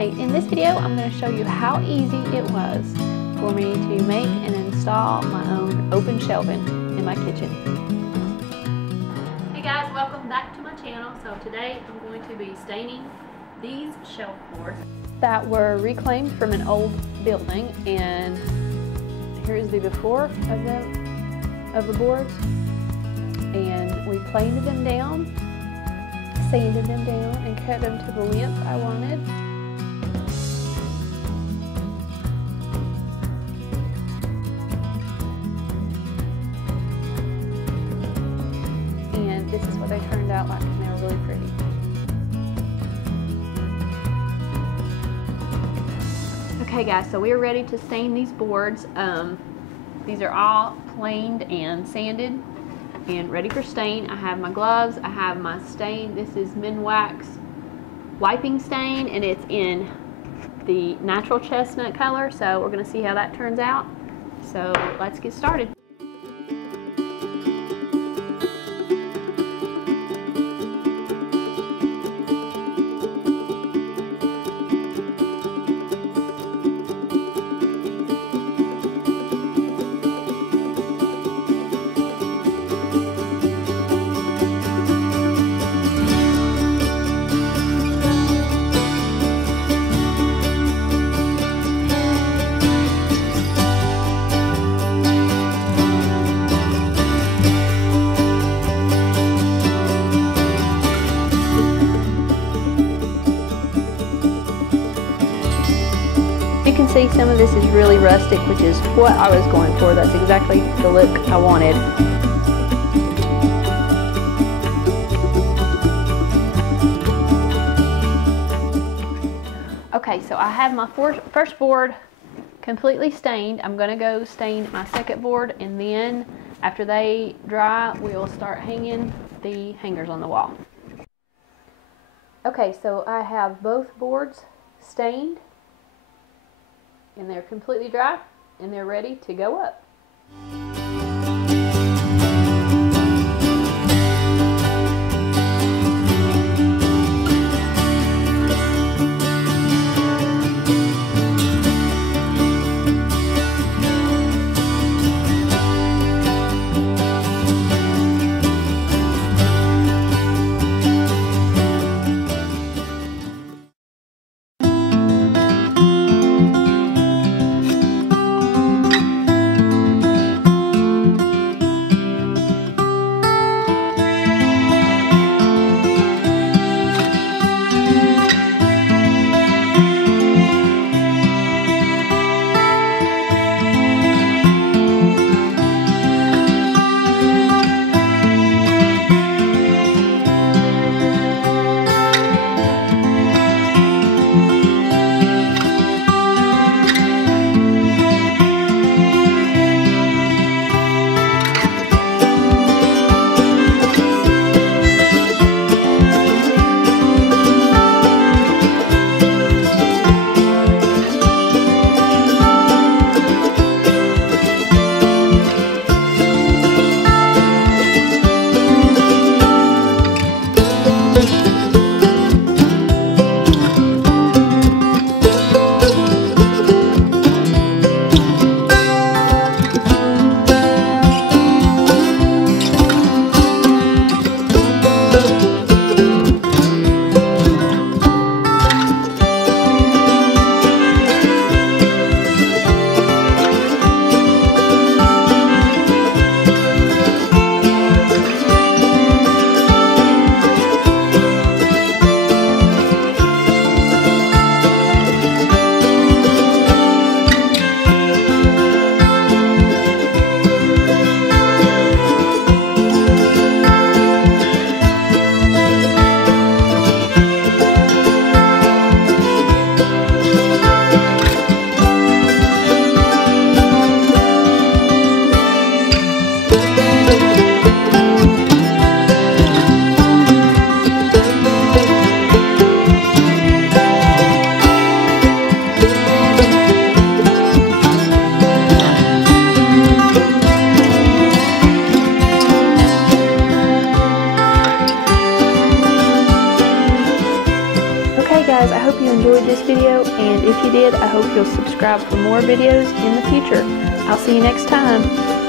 Hi, in this video I'm going to show you how easy it was for me to make and install my own open shelving in my kitchen. Hey guys, welcome back to my channel. So today I'm going to be staining these shelf boards that were reclaimed from an old building, and here's the before of the boards, and we planed them down, sanded them down, and cut them to the length I wanted. And this is what they turned out like, and they were really pretty. Okay guys, so we are ready to stain these boards. These are all planed and sanded and ready for stain. I have my gloves, I have my stain. This is Minwax wiping stain, and it's in the natural chestnut color, so we're going to see how that turns out. So let's get started. You can see some of this is really rustic, which is what I was going for. That's exactly the look I wanted. Okay, so I have my first board completely stained. I'm going to go stain my second board, and then after they dry, we will start hanging the hangers on the wall. Okay, so I have both boards stained, and they're completely dry, and they're ready to go up. guys, I hope you enjoyed this video, and if you did, I hope you'll subscribe for more videos in the future. I'll see you next time.